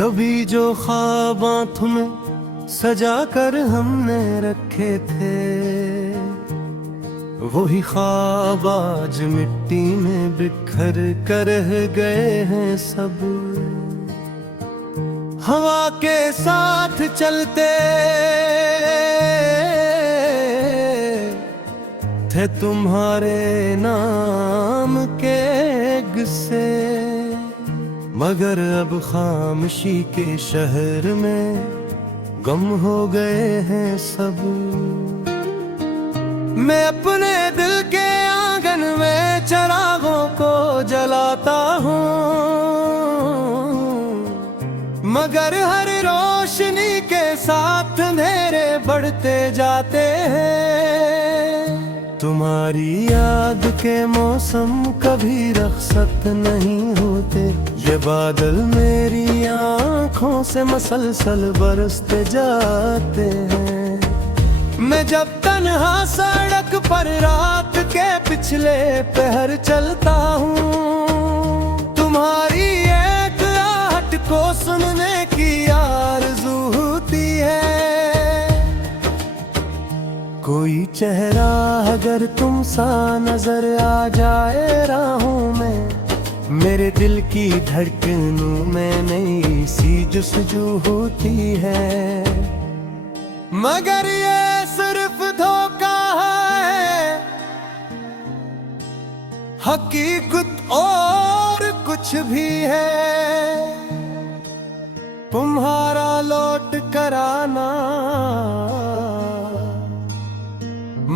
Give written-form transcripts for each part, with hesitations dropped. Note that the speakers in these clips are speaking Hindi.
कभी जो ख्वाब आँखों में सजा कर हमने रखे थे, वही ख्वाब आज मिट्टी में बिखर कर रह गए हैं सब। हवा के साथ चलते थे तुम्हारे नाम के किस्से, मगर अब खामोशी के शहर में गम हो गए हैं सब। मैं अपने दिल के आंगन में चिरागों को जलाता हूँ, मगर हर रोशनी के साथ अंधेरे बढ़ते जाते हैं। तुम्हारी याद के मौसम कभी रखसत नहीं होते, ये बादल मेरी आँखों से मसलसल बरसते जाते हैं। मैं जब तन्हा सड़क पर रात के पिछले पहर चलता हूँ, तुम्हारी एक आहट को सुनने की आरज़ू होती है। कोई चेहरा अगर तुम सा नजर आ जाए राहों में, मेरे दिल की धड़कनों में नई सी जुस्तजू होती है। मगर ये सिर्फ धोखा है, हकीकत और कुछ भी है। तुम्हारा लौट कर आना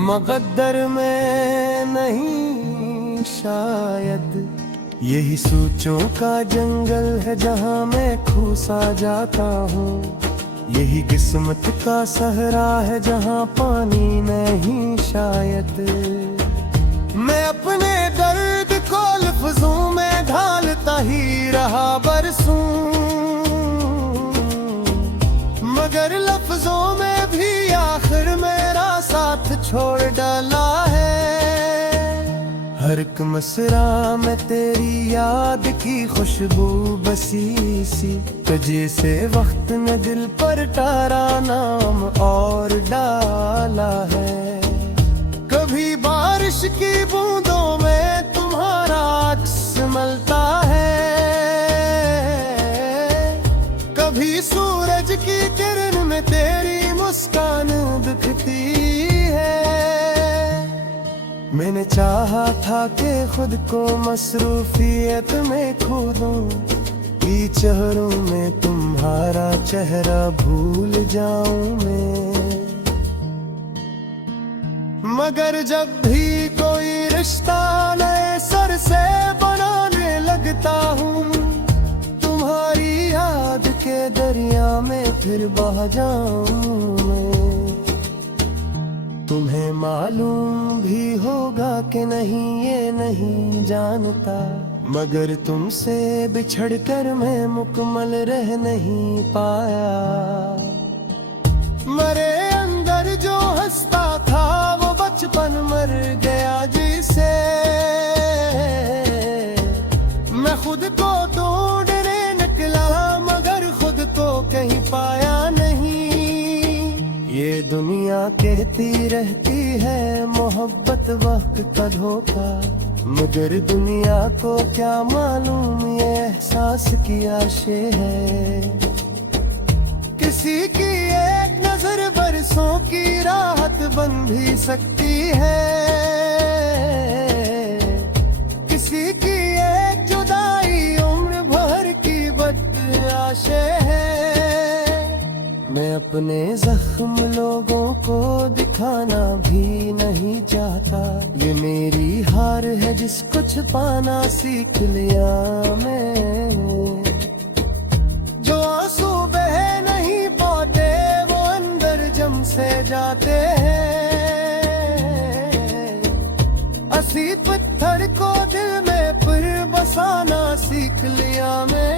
मक़द्दर में नहीं शायद। यही सोचों का जंगल है जहाँ मैं खो सा जाता हूँ, यही किस्मत का सहरा है जहाँ पानी नहीं शायद। मैं अपने दर्द को लफ्जों में ढालता ही रहा बरसों, मगर लफ्जों में भी आखिर मेरा साथ छोड़ डाला है। हर एक मसरा में तेरी याद की खुशबू बसी सी, जैसे वक्त ने दिल पर तारा नाम और डाला है। कभी बारिश की बूंदों में तुम्हारा अक्स मलता है, कभी सूरज की किरण में तेरी मुस्कान दिखती है। मैंने चाहा था कि खुद को मसरूफियत में खो दूं, ई चेहरों में तुम्हारा चेहरा भूल जाऊं मैं। मगर जब भी कोई रिश्ता नए सर से बनाने लगता हूँ, तुम्हारी याद के दरिया में फिर बह जाऊं मैं। तुम्हें मालूम भी होगा कि नहीं ये नहीं जानता, मगर तुमसे बिछड़कर मैं मुकम्मल रह नहीं पाया। मरे अंदर जो हंसता था वो बचपन मर गया जिसे मैं खुद को ढूंढने निकला, मगर खुद को कहीं पाया नहीं। ये दुनिया कहती रहती है मोहब्बत वक्त का धोखा, मगर दुनिया को क्या मालूम ये एहसास की आशे है। किसी की एक नजर बरसों की राहत बन भी सकती है, किसी की एक जुदाई उम्र भर की बद आशे है। मैं अपने जख्म लोगों को दिखाना भी नहीं चाहता, ये मेरी हार है जिसको छुपाना सीख लिया मैं। जो आंसू बह नहीं पाते वो अंदर जम से जाते हैं, असी पत्थर को दिल में फिर बसाना सीख लिया मैं।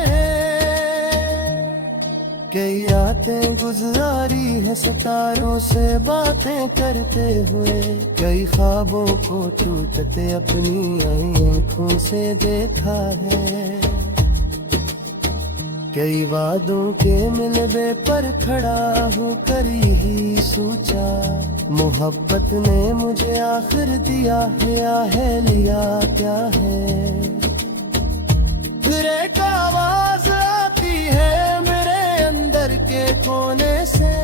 कई रातें गुजारी है सितारों से बातें करते हुए, कई ख्वाबों को टूटते अपनी आंखों से देखा है। कई वादों के मिलवे पर खड़ा हूँ कर यही सोचा, मोहब्बत ने मुझे आखिर दिया है लिया क्या है। फिर एक आवाज आती है मेरे अंदर के कोने से,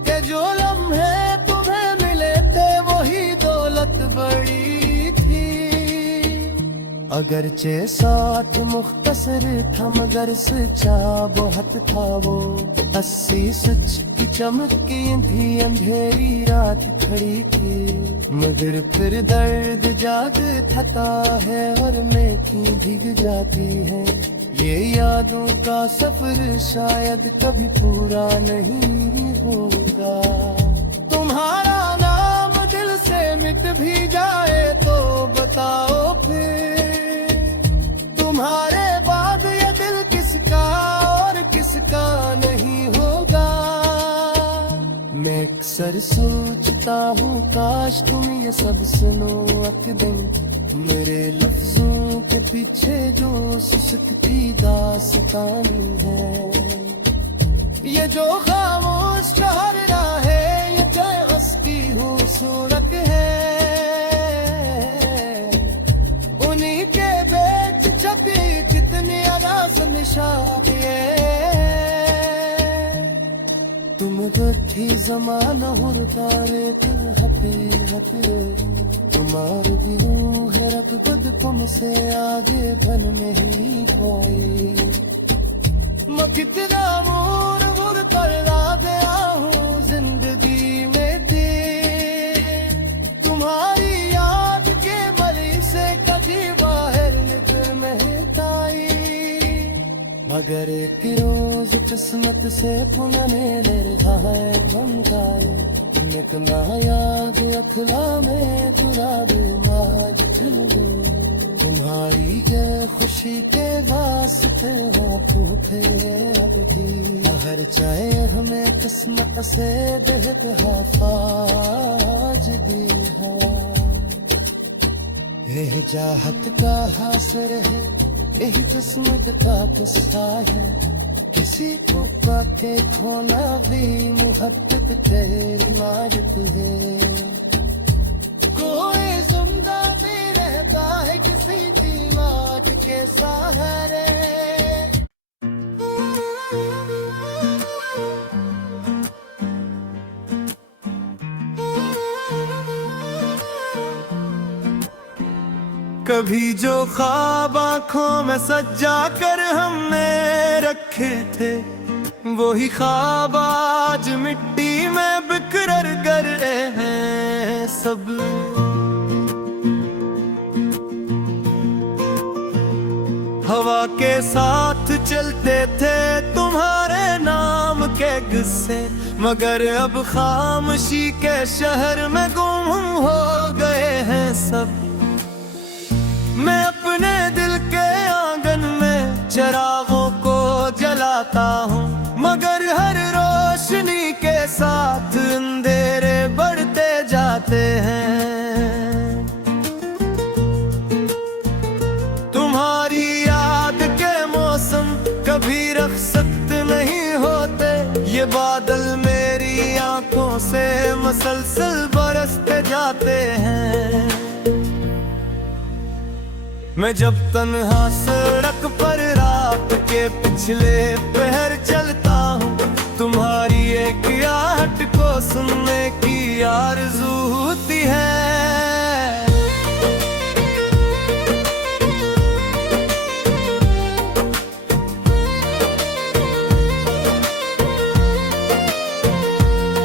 के जो लम्हे तुम्हें मिले थे वही दौलत बड़ी थी। अगरचे साथ मुख्तसर था मगर सच्चा बहुत था वो, 80 सच की चमक की थी अंधेरी रात खड़ी थी। मगर फिर दर्द जाग थता है और मैं क्यों भीग जाती है। ये यादों का सफर शायद कभी पूरा नहीं होगा। तुम्हारा नाम दिल से मिट भी जाए तो बताओ फिर, तुम्हारे बाद ये दिल किसका और किसका नहीं होगा। मैं अक्सर सोचता हूँ काश तुम ये सब सुनो एक दिन, मेरे लफ्जों के पीछे जो सिसकती दास्तानी है। ये जो खामोश ठहरना है ये बेबस की खूबसूरत है। उन्हीं के बेच छपी कितनी अनास निशानियां। तुम तो थी जमाना हुरतारे हते हते, तुम्हारे भी है रख खुद तुमसे आगे बन में ही कोई। मैं कितना मूर मूर कर ला गया हूँ जिंदगी में थी, तुम्हारी याद के बली से कभी बाहर निकल महताई। मगर एक रोज किस्मत से पुनने ले रहा है बनताए, निकला याद अखला में तुराद माज तुम्हारी के खुशी के वास्ते हो पूछे अब भी। हर चाहे हमें किस्मत से देख हाफाज दी है। यह चाहत का हासिल है यही किस्मत का किस्सा है, किसी को पाके खोना भी मुहब्बत तेरी माजत है। कोई जिंदा भी रहता है किसी की मौत के सहारे। कभी जो ख्वाब आँखों में सजा कर हमने रखे थे, वही ख्वाब आज मिट्टी में बिखर गए हैं सब। हवा के साथ चलते थे तुम्हारे नाम के किस्से, मगर अब खामोशी के शहर में गुम हो गए हैं सब। मैं अपने दिल के आंगन में चिरागों को जलाता हूँ, मगर हर रोशनी के साथ अंधेरे बढ़ते जाते हैं। तुम्हारी याद के मौसम कभी रुखसत नहीं होते, ये बादल मेरी आंखों से मुसलसल बरसते जाते हैं। मैं जब तन्हा सड़क पर रात के पिछले पहर चलता हूँ, तुम्हारी एक आहट को सुनने की आरज़ू होती है।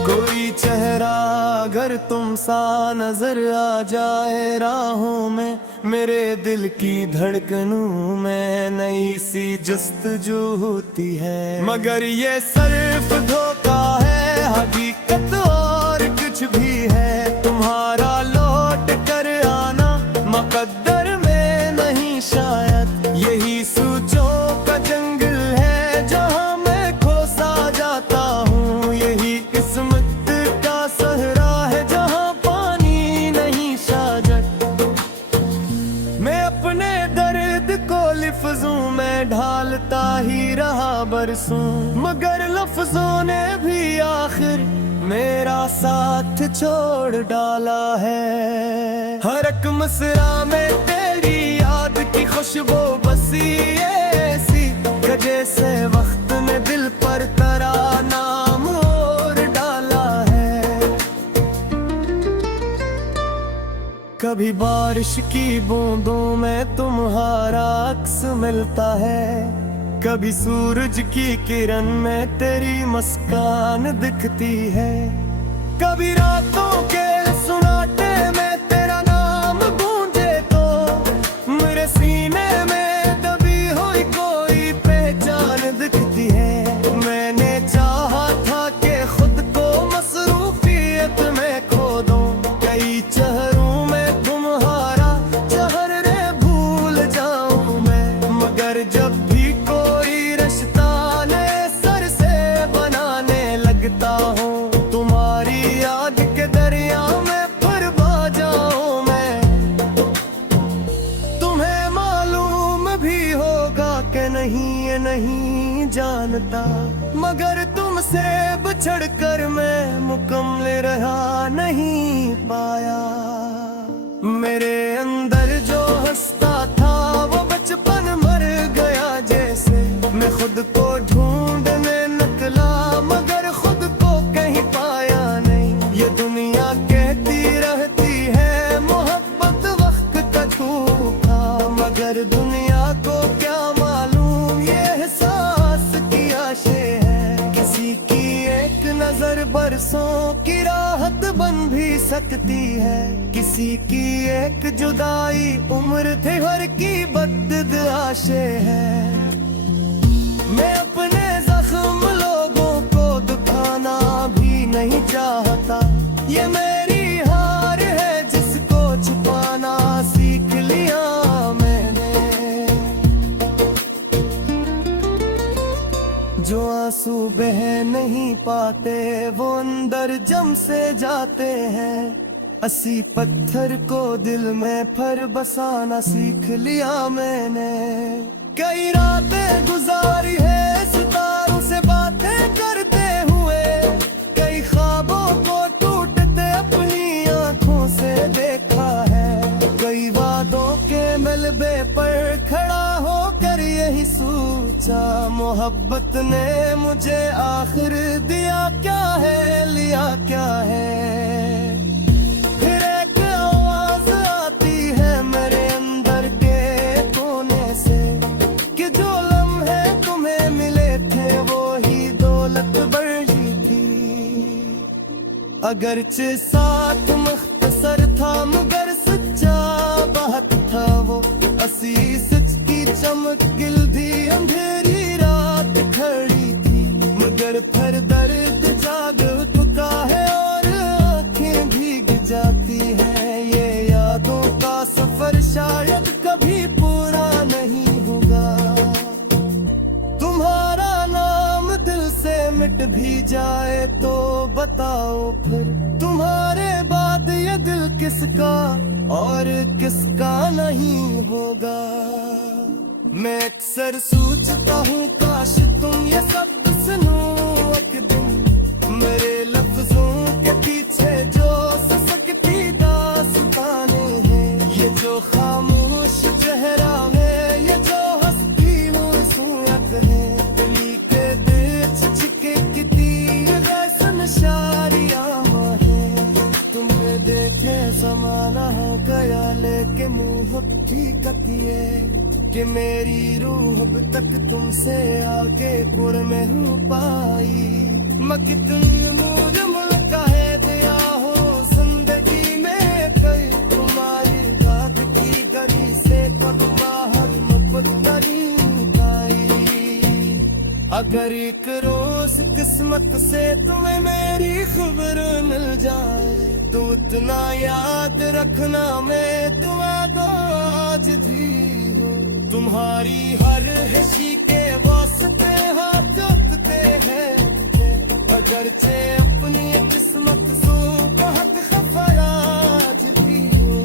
कोई चेहरा अगर तुम सा नजर आ जाए राहों में, मेरे दिल की धड़कनों में नई सी जस्तजू होती है। मगर ये सिर्फ धोखा है, हकीकत और कुछ भी है। तुम्हारा लौट कर आना मुकद्दर में नहीं शायद, यही सोचों का जंगल है जहाँ मैं खोसा जाता हूँ। यही किस्मत का सहरा है जहाँ पानी नहीं साजत। मैं अपने दर्द को लिफ्ज़ों ढूंढता ही रहा बरसों, मगर लफ्जों ने भी आखिर मेरा साथ छोड़ डाला है। हर एक मिसरा में तेरी याद की खुशबू बसी ऐसी, जैसे वक्त ने दिल पर तेरा नाम और डाला है। कभी बारिश की बूंदों में तुम्हारा अक्स मिलता है, कभी सूरज की किरण में तेरी मुस्कान दिखती है, कभी रातों के सुनाटे में तेरा नाम गूंजे तो मेरे सीने में दबी हुई कोई पहचान दिखती है। मैंने चाहा था कि खुद को मसरूफियत में खो दूं, कई चेहरों में तुम्हारा चेहरे भूल जाऊं मैं, मगर जब भी लगता हूँ तुम्हारी याद के दरिया में फरवा जाऊं मैं। तुम्हें मालूम भी होगा कि नहीं ये नहीं जानता, मगर तुमसे बिछड़ कर मैं मुकम्मल रहा नहीं पाया। मेरे अंदर जो हंसता था वो बचपन मर गया जैसे, मैं खुद को ढूंढने निकला मगर दुनिया को क्या मालूम ये एहसास की आशे है, किसी की एक नजर बरसों की राहत बन भी सकती है, किसी की एक जुदाई उम्र थे भर की बद्द आशे है। मैं अपने जख्म लोगों को दुखाना भी नहीं चाहता, ये मेरी हार है जिसको छुपाना सीख लिया। जो आंसू बह नहीं पाते वो अंदर जम से जाते हैं, असी पत्थर को दिल में फर बसाना सीख लिया मैंने। कई रातें गुजारी है सितारों से बातें करते हुए, कई ख्वाबों को टूटते अपनी आंखों से देखा है, कई वादों के मलबे पर खड़ा होकर यही सोचा, मोहब्बत ने मुझे आखिर दिया क्या है लिया क्या है। फिर एक आवाज आती है मेरे अंदर के कोने से कि जो लम्हे तुम्हें मिले थे वो ही दौलत बड़ी थी, अगरचे साथ मुख्तसर था मगर सच्चा बात था वो, असी सच की चमक गिलधी अंधेरी रात खड़ी थी, मगर फिर दर्द जाग उठता है और आंखें भीग जाती है। ये यादों का सफर शायद कभी पूरा नहीं होगा, तुम्हारा नाम दिल से मिट भी जाए तो बताओ फिर तुम्हारे बाद ये दिल किसका और किसका नहीं होगा। मैं अक्सर सोचता हूँ काश तुम ये सब सुनो एक दिन, मेरे लफ्जों के पीछे जो ससकती दास्तानें हैं, ये जो खामोश चेहरा है, ये जो हंसती मुस्कुराहट है, दिली के बीच छिके किती गैसन शारियां हैं। तुमने देखे समाना हो गया लेकिन मुँह ठीक है कि मेरी रूह अब तक तुमसे आगे पुर में हूँ पाई। मैं कितनी मूड मुल्का है दिया हो जिंदगी में, कई तुम्हारी बात की गली से कब बाहर मुपत्तरी पाई। अगर एक रोज किस्मत से तुम्हें मेरी खबर मिल जाए तो उतना याद रखना मैं तुम्हारा आज भी हो। तुम्हारी हर हंसी के वास्ते हाथ जोतते हैं तुझे, अगरचे अपनी किस्मत सो बहुत खफराज भी हो।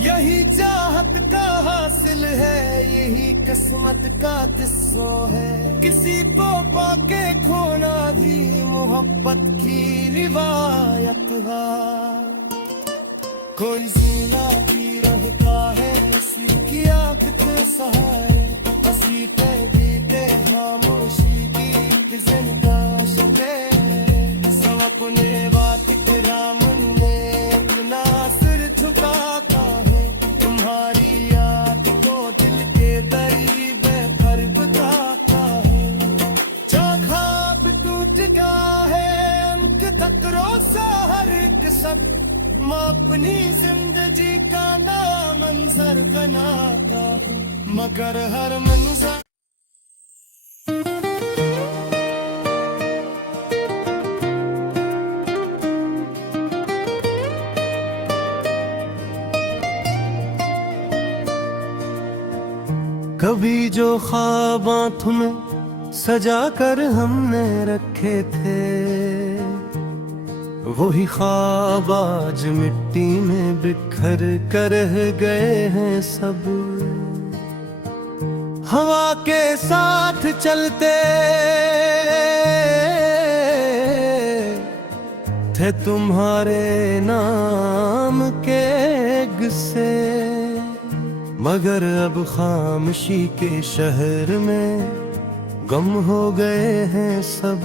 यही चाहत का हासिल है, यही किस्मत किस्मत का किस्सो है। किसी को पाके खोना भी मोहब्बत की रिवायत है। कोई जीना भी रहता है इसी की आग के सहारे, हंसी पे बीते खामोशी की जिंदा शबे। सब अपने बात रामन ने अपना सिर झुकाता है, तुम्हारी याद को दिल के करीब कर बताता है। जो ख्वाब टूट गया है अंत तक रोसा हर एक सब, मैं अपनी जिंदगी का ना मंजर बनाता हूँ, मगर हर मंजर कभी जो ख्वाब आँखों में सजा कर हमने रखे थे, वही ख्वाब आज मिट्टी में बिखर कर रह गए हैं सब। हवा के साथ चलते थे तुम्हारे नाम के किस्से, मगर अब खामोशी के शहर में गम हो गए हैं सब।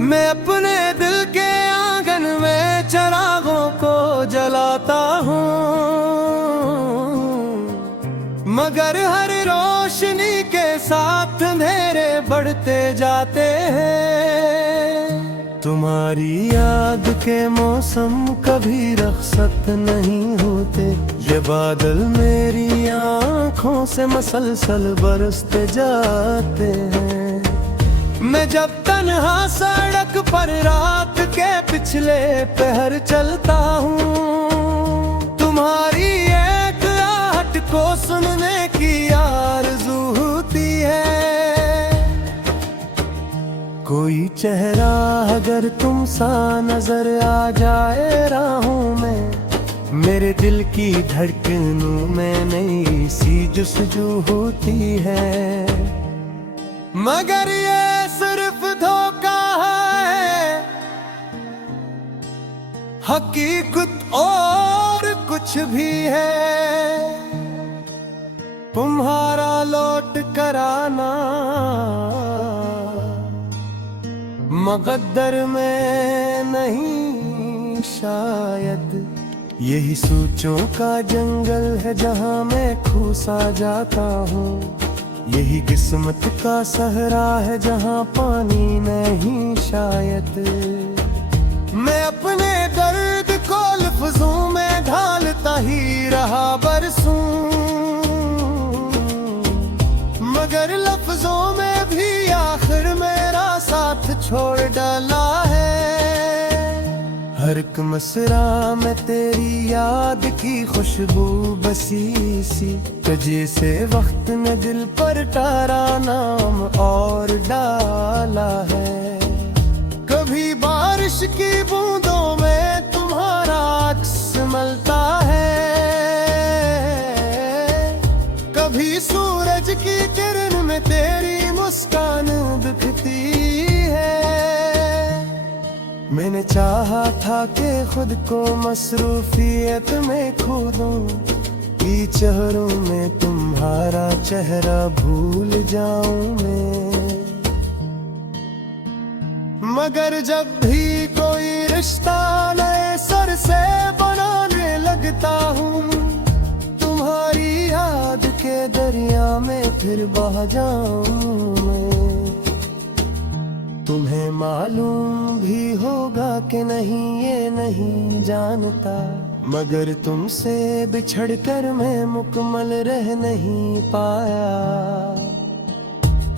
मैं अपने दिल के आंगन में चिरागों को जलाता हूँ, मगर हर रोशनी के साथ अंधेरे बढ़ते जाते हैं। तुम्हारी याद के मौसम कभी रखसत नहीं होते, ये बादल मेरी आँखों से मसलसल बरसते जाते हैं। मैं जब तन्हा सड़क पर रात के पिछले पहर चलता हूँ, तुम्हारी एक आहट को सुनने की आरज़ू होती है। कोई चेहरा अगर तुम सा नजर आ जाए राहों में, मेरे दिल की धड़कनों में नई सी जुस्तजू होती है। मगर ये सिर्फ धोखा है, हकीकत और कुछ भी है। तुम्हारा लौट कर आना मकद्दर में नहीं शायद, यही सोचों का जंगल है जहाँ मैं खो सा जाता हूँ। यही किस्मत का सहरा है जहाँ पानी नहीं शायद। मैं अपने दर्द को लफ्जों में ढालता ही रहा बरसों, मगर लफ्जों में भी आखिर मेरा साथ छोड़ डाला है। हर एक मसरा में तेरी याद की खुशबू बसी सी, जैसे वक्त ने दिल पर तारा नाम और डाला है। कभी बारिश की बूंदों में तुम्हारा अक्स मलता है, कभी सूरज की किरण में तेरी मुस्कान दिखती है। मैंने चाहा था कि खुद को मसरूफियत में खो दूं, ई चेहरों में तुम्हारा चेहरा भूल जाऊं मैं। मगर जब भी कोई रिश्ता नए सर से बनाने लगता हूँ, तुम्हारी याद के दरिया में फिर बह जाऊं मैं। तुम्हें मालूम भी होगा कि नहीं ये नहीं जानता, मगर तुमसे बिछड़ कर मैं मुकम्मल रह नहीं पाया।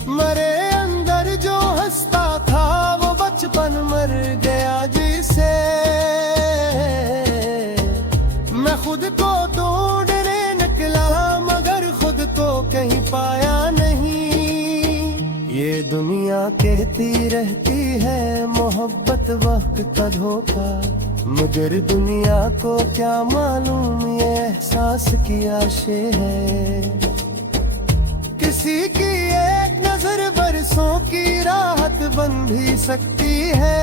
मरे अंदर जो हंसता था वो बचपन मर गया जिसे मैं खुद को ढूंढने निकला, मगर खुद को कहीं पाया नहीं। ये दुनिया कहती रहती है मोहब्बत वक्त का धोखा, मगर दुनिया को क्या मालूम ये एहसास किया शे है। किसी की एक नजर बरसों की राहत बन भी सकती है,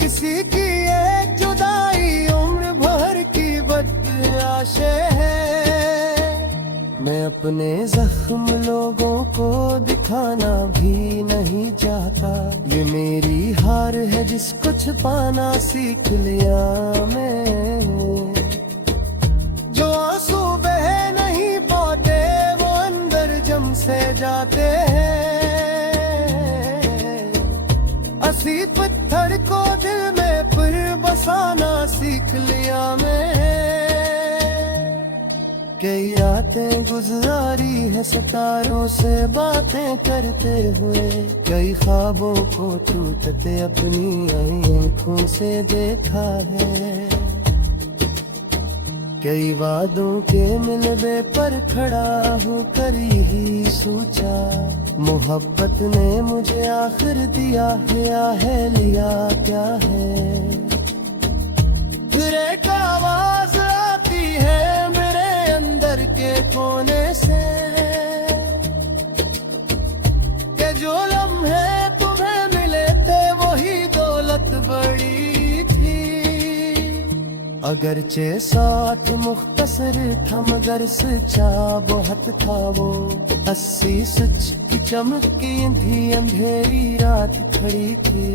किसी की एक जुदाई उम्र भर की बदआशे है। मैं अपने जख्म लोगों को दिखाना भी नहीं चाहता, ये मेरी हार है जिसको छुपाना सीख लिया मैं। जो आंसू बह नहीं पाते वो अंदर जम से जाते हैं, असी पत्थर को दिल में फिर बसाना सीख लिया मैं। कई रातें गुजारी है सितारों से बातें करते हुए, कई ख्वाबों को टूटते अपनी आंखों से देखा है, कई वादों के मिलने पर खड़ा होकर यही सोचा, मोहब्बत ने मुझे आखिर दिया है लिया क्या है। फिर एक आवाज आती है मेरे अंदर के कोने से, के जो लम्हे तुम्हें मिले थे वही दौलत बड़ी थी। अगरचे साथ मुख्तसर था मगर सच्चा बहुत था वो, 80 सच की चमक की थी अंधेरी रात खड़ी थी,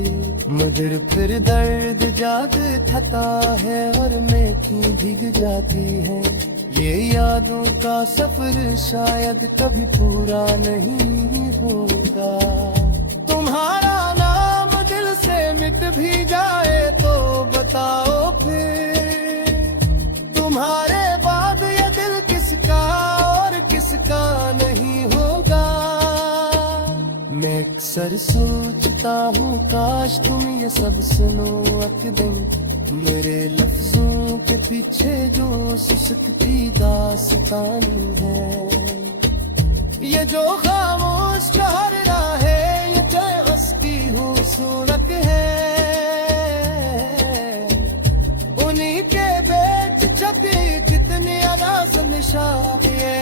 मगर फिर दर्द जाग थता है और मैं की भीग जाती है। ये यादों का सफर शायद कभी पूरा नहीं होगा, तुम्हारा नाम दिल से मिट भी जाए तो बताओ फिर, तुम्हारे बाद ये दिल किसका और किसका नहीं होगा। मैं अक्सर सोचता हूँ काश तुम ये सब सुनो एक दिन, मेरे लफ्जों के पीछे जो सिसकती दास्तानी है, ये जो खामोश ठहरा है ये हस्ती खूबसूरत है, उन्हीं के बेच छपी कितनी अदास निशान ये।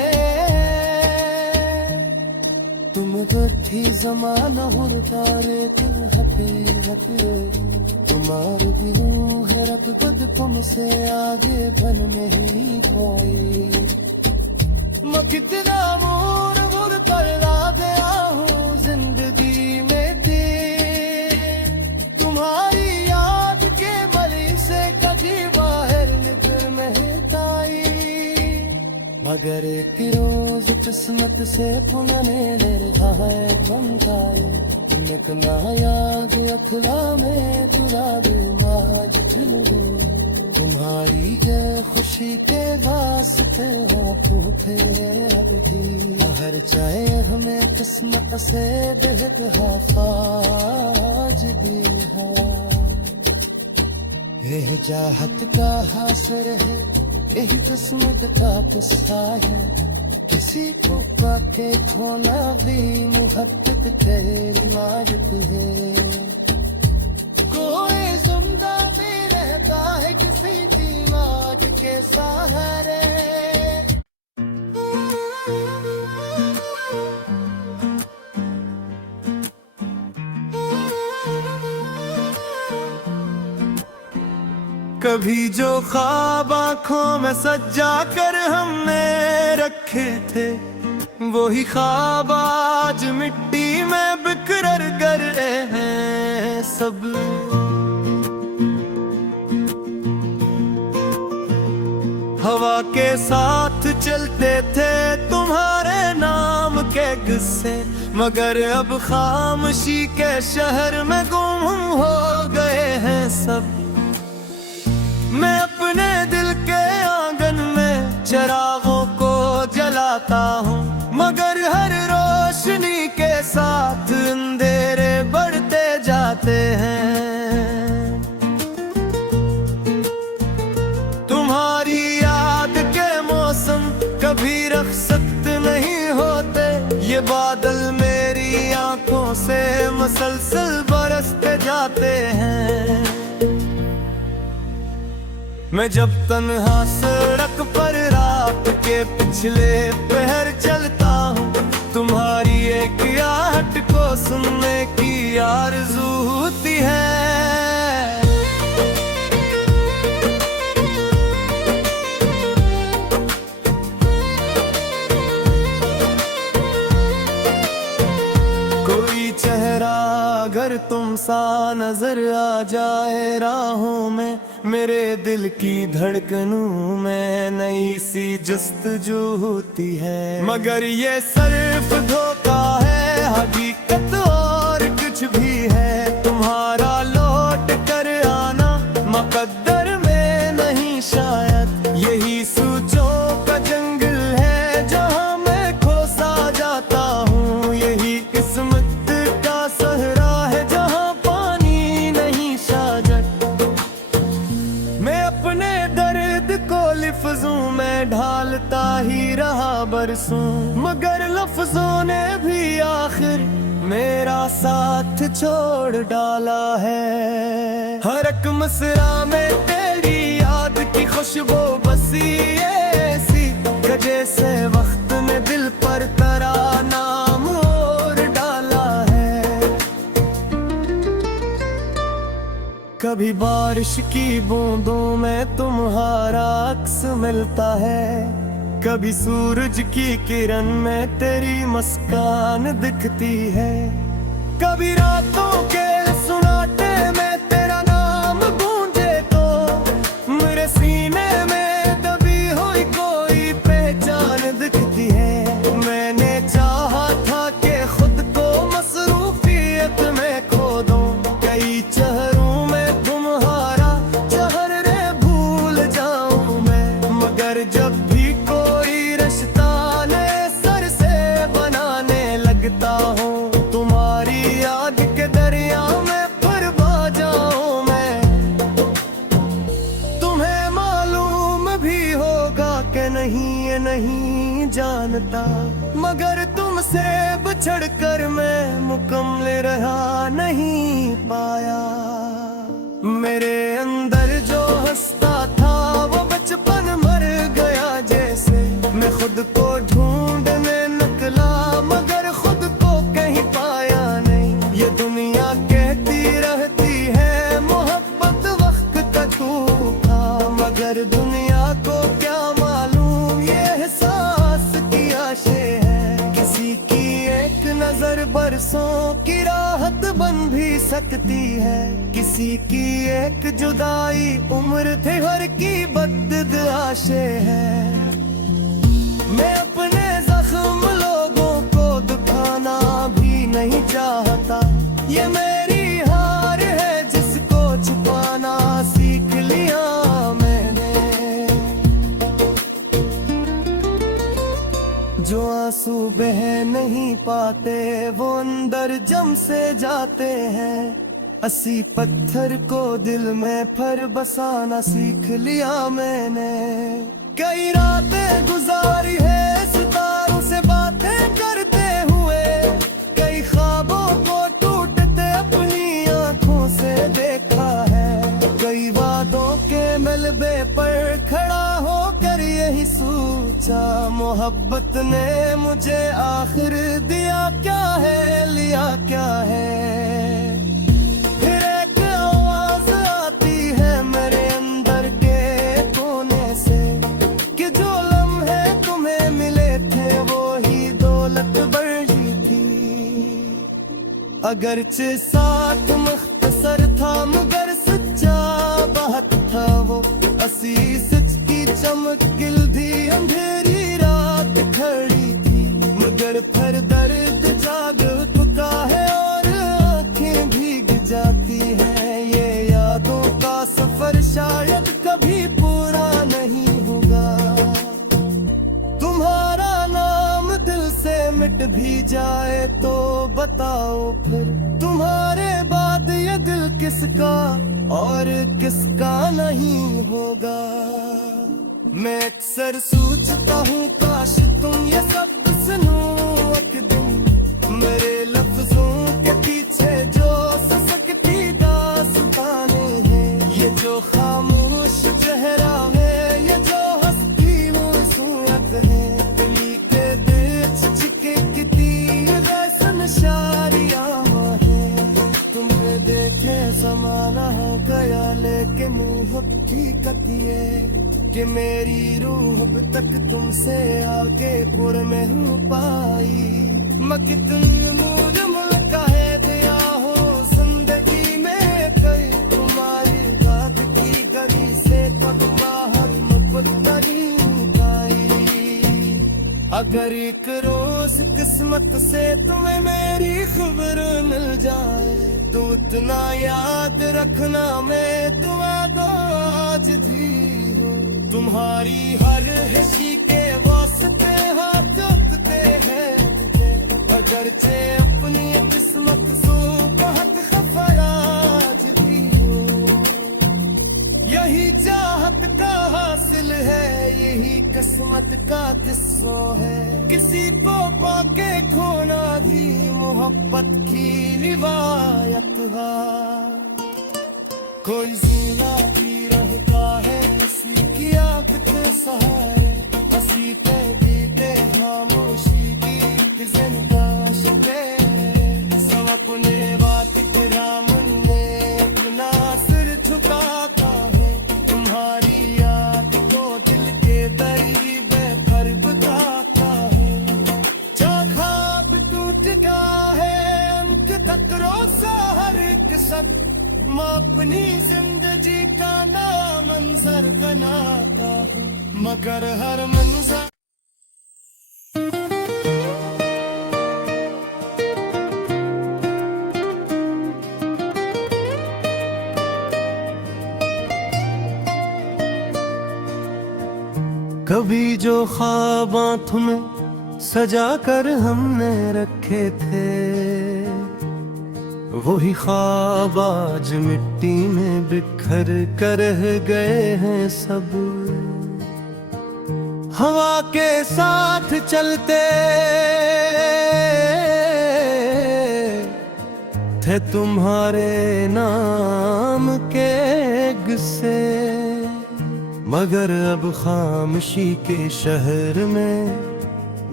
तुम गठी जमाना हुरता रेत हते हते, तुम्हारी भी रूह है रख खुद तुमसे आगे बन में ही पाई। मैं कितना मोर मुड़ कर ला गया हूँ जिंदगी में थी, तुम्हारी याद के बली से कभी बाहर निकल नहीं ताई, मगर एक रोज किस्मत से पुनने ले रहा है बनताए, निकला याद अखला में तुरा दे माज तुम्हारी है खुशी के वास्ते हो पूछे अब भी, हर चाहे हमें किस्मत से बेहद हाफाज भी है। यह चाहत का हासिल है यही किस्मत का किस्सा है, किसी को पाके खोना भी मुहब्बत तेरी मारत है, कोई सुनता भी रहता है किसी की माज के सहारे। कभी जो ख्वाब आँखों में सजा कर हमने रखे थे, वही ख्वाब आज मिट्टी में बिखर गए हैं सब। हवा के साथ चलते थे तुम्हारे नाम के किस्से, मगर अब खामोशी के शहर में गुम हो गए हैं सब। मैं अपने दिल के आंगन में चिरागों को जलाता हूँ, मगर हर रोशनी के साथ अंधेरे बढ़ते जाते हैं। तुम्हारी याद के मौसम कभी रुखसत नहीं होते, ये बादल मेरी आंखों से मुसलसल बरसते जाते हैं। मैं जब तन्हा सड़क पर रात के पिछले पहर चलता हूँ, तुम्हारी एक आहट को सुनने की आरज़ू होती है। कोई चेहरा अगर तुम सा नजर आ जाए राहों में, मेरे दिल की धड़कनों में नई सी जस्तजू होती है। मगर ये सिर्फ धोखा है, हकीकत और कुछ भी है। तुम्हारा लौट कर आना मुकद्दर में नहीं शायद, यही सोचों का जंगल है जहाँ मैं खोसा जाता हूँ। यही किस्मत का सहरा है जहाँ पानी नहीं साजत। मैं अपने दर्द को लफ्जों में ढालता ही रहा बरसों, मगर लफ्जों ने भी आखिर मेरा साथ छोड़ डाला है। हर एक मसरा में तेरी याद की खुशबू बसी ऐसी, जैसे वक्त ने दिल पर तेरा नाम और डाला है। कभी बारिश की बूंदों में तुम्हारा अक्स मिलता है, कभी सूरज की किरण में तेरी मुस्कान दिखती है। कभी रातों के सुनाटे में तेरा नाम गूंजे तो मेरे सीने में दबी हुई कोई पहचान दिखती है। मैंने चाहा था कि खुद को मसरूफियत में खो दूं, कई चेहरों में तुम्हारा चेहरे भूल जाऊं मैं। मगर जब भी कोई रिश्ता नए सर से बनाने लगता हूँ, तुम्हारी याद के दरिया में फिर बह जाऊं मैं। तुम्हें मालूम भी होगा कि नहीं ये नहीं जानता, मगर तुमसे बिछड़ कर मैं मुकम्मल रहा नहीं पाया। मेरे अंदर जो हंसता था वो बचपन मर गया जैसे। मैं खुद को ढूंढने निकला मगर खुद को कहीं पाया नहीं। ये दुनिया कहती रहती है मोहब्बत वक्त का धोखा, मगर दुनिया को क्या मालूम ये एहसास की आशे है। किसी की एक नजर बरसों की राहत बन भी सकती है, किसी की एक जुदाई उम्र थे हर की बद्द आशे है। मैं अपने जख्म लोगों को दुखाना भी नहीं चाहता, ये मेरी हार है जिसको छुपाना सीख लिया मैंने। जो आंसू बह नहीं पाते वो अंदर जम से जाते हैं, असी पत्थर को दिल में फिर बसाना सीख लिया मैंने। कई रातें गुजारी है सितारों से बातें करते हुए, कई ख्वाबों को टूटते अपनी आंखों से देखा है। कई वादों के मलबे पर खड़ा होकर यही सोचा, मोहब्बत ने मुझे आखिर दिया क्या है लिया क्या है। फिर एक आवाज आती है मेरे अंदर के कोने से कि जो लम्हे तुम्हें मिले थे वो ही दौलत बड़ी थी। अगरचे साथ मुख्तसर था मगर सच्चा बात था वो, असी सच की चमक गिलधी अंधेरी रात खड़ी थी। मगर फिर दर्द जाग उठता है और आंखें भीग जाती है। ये यादों का सफर शायद कभी पूरा नहीं होगा। तुम्हारा नाम दिल से मिट भी जाए तो बताओ फिर तुम्हारे बाद ये दिल किसका और किसका नहीं होगा। मैं अक्सर सोचता हूँ काश तुम ये सब सुनो एक दिन, मेरे लफ्जों के पीछे जो ससकती दास्तानें हैं। ये जो खामोश चेहरा हकीकत ये कि मेरी रूह अब तक तुमसे आगे पुर में हूँ पाई। मैं कितनी मुजमल कहे दिया हो जिंदगी में कई तुम्हारी बात की गली से कब बाहर मुकद्दरी आई। अगर एक रोज किस्मत से तुम्हें मेरी खबर मिल जाए तो उतना याद रखना मैं तुम्हें तो आज भी हो। तुम्हारी हर हिस्सी के वास्ते हाथ जोतते हैं तुझे, अगरचे अपनी किस्मत सो बहुत खफराज भी हो। यही चाहत का हासिल है, यही किस्मत का किस्सा है। किसी को पाके खोना भी मोहब्बत की रिवायत है। कोई जीना भी रहता है उसी की आग के सहारे, हंसी पे बीते खामोशी की जिंदा शुबे। सब अपने बात राम ने अपना सिर झुकाता है, तुम्हारी याद को दिल के करीब कर बताता है। जो ख्वाब टूट गया है अंत तक रोसा हर एक सब, मैं अपनी जिंदगी का नाम मंजर बनाता हूँ मगर हर मंजर। कभी जो ख्वाब तुम्हें सजा कर हमने रखे थे, वही ख्वाब आज मिट्टी में बिखर कर रह गए हैं सब। हवा के साथ चलते थे तुम्हारे नाम के किस्से, मगर अब खामोशी के शहर में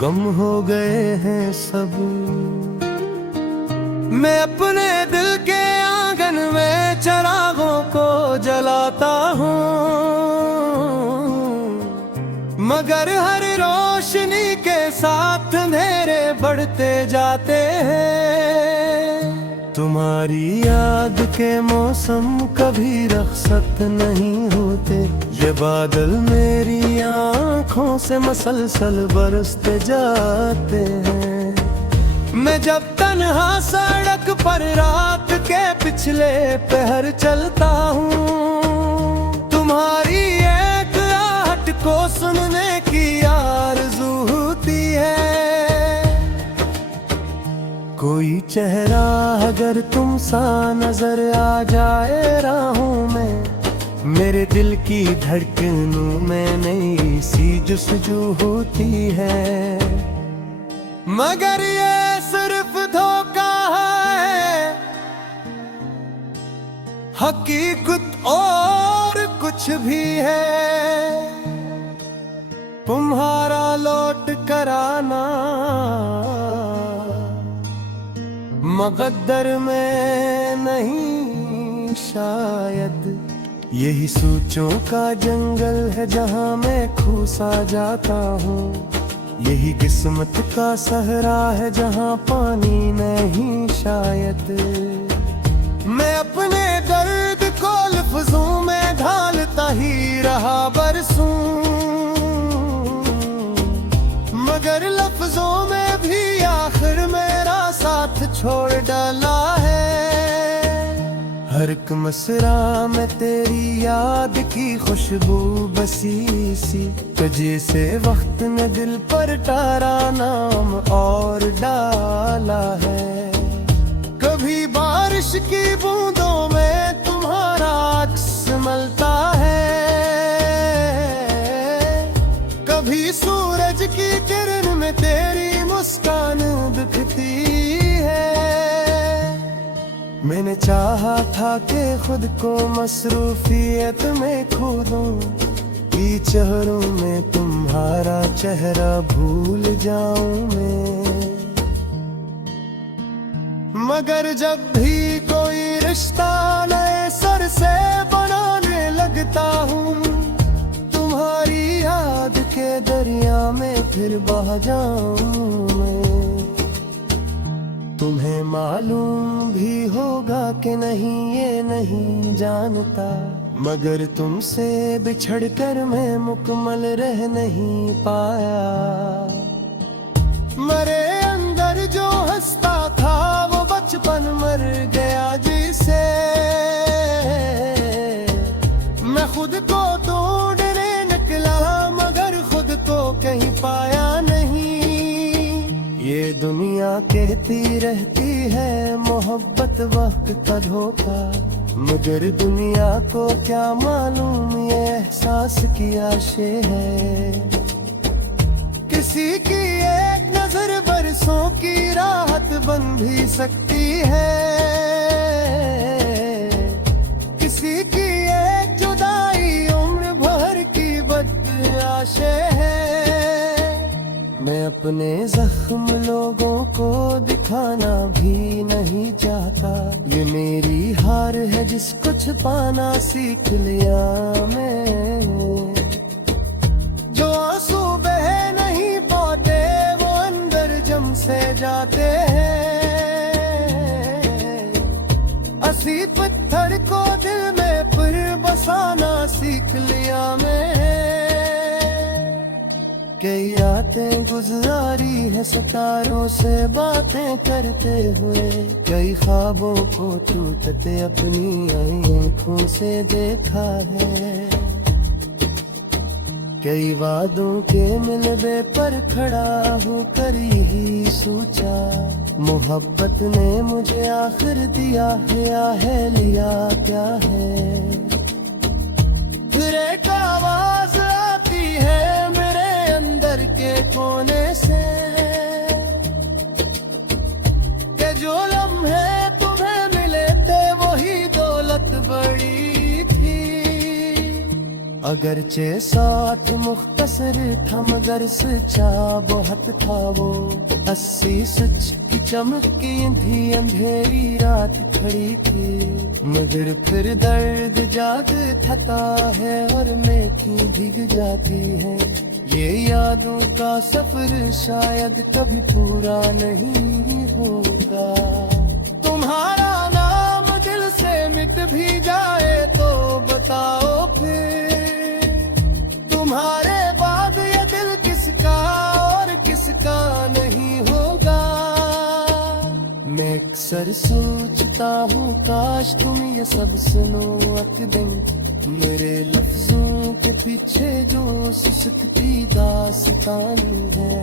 गम हो गए हैं सब। मैं अपने दिल के आंगन में चिरागों को जलाता हूँ, मगर हर रोशनी के साथ अंधेरे बढ़ते जाते हैं। तुम्हारी याद के मौसम कभी रखसत नहीं होते, ये बादल मेरी आँखों से मसलसल बरसते जाते हैं। मैं जब तन्हा सड़क पर रात के पिछले पहर चलता हूँ, तुम्हारी एक आहट को सुनने की आरज़ू होती है। कोई चेहरा अगर तुम सा नजर आ जाए राहों में, मेरे दिल की धड़कनों में नई सी जुस्तजू होती है। मगर ये सिर्फ धोखा है, हकीकत और कुछ भी है। तुम्हारा लौट कर आना मकद्दर में नहीं शायद। यही सोचों का जंगल है जहां मैं खो सा जाता हूँ, यही किस्मत का सहरा है जहां पानी नहीं शायद। मैं अपने दर्द को लफ्जों में ढालता ही रहा बरसों, मगर लफ्जों में भी आखिर मेरा साथ छोड़ डाला है। हर एक मसरा में तेरी याद की खुशबू बसी सी, जैसे वक्त ने दिल पर तारा नाम और डाला है। कभी बारिश की बूंदों में तुम्हारा अक्स मलता है, कभी सूरज की किरण में तेरी मुस्कान दिखती है। मैंने चाहा था कि खुद को मसरूफियत में खो दूं, ई चेहरों में तुम्हारा चेहरा भूल जाऊं मैं। मगर जब भी कोई रिश्ता नए सर से बनाने लग लगता हूँ तुम्हारी याद के दरिया में फिर बह जाऊं मैं। तुम्हें मालूम भी होगा कि नहीं ये नहीं जानता, मगर तुमसे बिछड़कर मैं मुकम्मल रह नहीं पाया। मरे अंदर जो हंसता था वो बचपन मर गया जिसे मैं खुद को ढूंढने निकला, मगर खुद को कहीं पाया नहीं। ये दुनिया कहती रहती है मोहब्बत वक्त का धोखा, मगर दुनिया को क्या मालूम ये एहसास किया शे है। किसी की एक नजर बरसों की राहत बन भी सकती है, किसी की एक जुदाई उम्र भर की बदआशे है। मैं अपने जख्म लोगों को दिखाना भी नहीं चाहता, ये मेरी हार है जिसको छुपाना सीख लिया मैं। जो आंसू बह नहीं पाते वो अंदर जम से जाते हैं, असी पत्थर को दिल में फिर बसाना सीख लिया मैं। कई रातें गुजारी है सितारों से बातें करते हुए, कई ख्वाबों को टूटते अपनी आंखों से देखा है। कई वादों के मिलने पर खड़ा होकर यही सोचा, मोहब्बत ने मुझे आखिर दिया है लिया क्या है। फिर एक आवाज आती है मेरे अंदर के कोने से, कि जो लम्हे तुम्हें मिले थे वही दौलत बड़ी थी। अगरचे साथ मुख्तसर था मगर सच्चा बहुत था वो, 80 सच की चमक की थी अंधेरी रात खड़ी थी। मगर फिर दर्द जाग थका है और मैं क्यों भीग जाती है। ये यादों का सफर शायद कभी पूरा नहीं होगा। तुम्हारा नाम दिल से मिट भी जाए तो बताओ फिर, तुम्हारे बाद ये दिल किसका और किसका नहीं होगा। मैं अक्सर सोचता हूँ काश तुम ये सब सुनो एक दिन, मेरे लफ्जों के पीछे जो सिसकती दास्तानी है।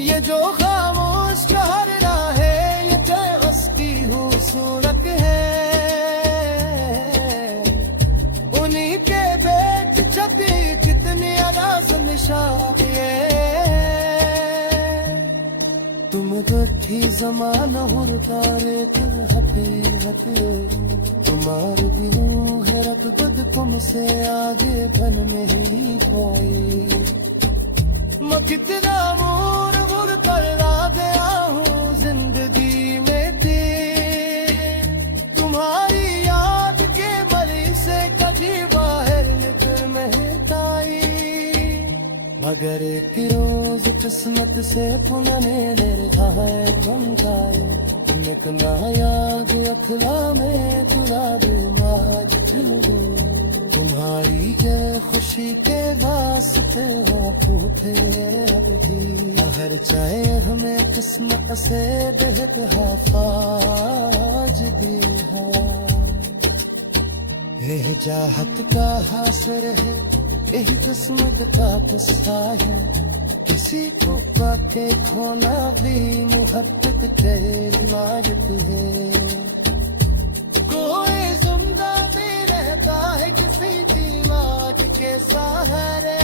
ये जो खामोश ठहरना है ये हंसती हूँ सूरत है, उन्हीं के बेट छपी कितनी अरास निशान ये। तुम गठी जमाना हुरतारे दिल हथे हथे, तुम्हारे दिलों है रख खुद तुमसे आगे बन में ही कोई। मैं कितना मूर मूर कर ला गया हूँ जिंदगी में थी, तुम्हारी याद के बली से कभी बाहर निकल महताई। मगर एक रोज किस्मत से पुनने ले रहा है बनताए, निकला याद अखला में जुड़ा दे माज तुम्हारी जय खुशी के वास्ते हो पूछे अब ही। हर चाहे हमें किस्मत से बेहद हाफाज दी है, चाहत का हासिल है यही किस्मत का किस्सा है। किसी को पाके खोना भी मुहब्बत के इमारत है। कोई जिंदा भी रहता है किसी दीवार के सहारे।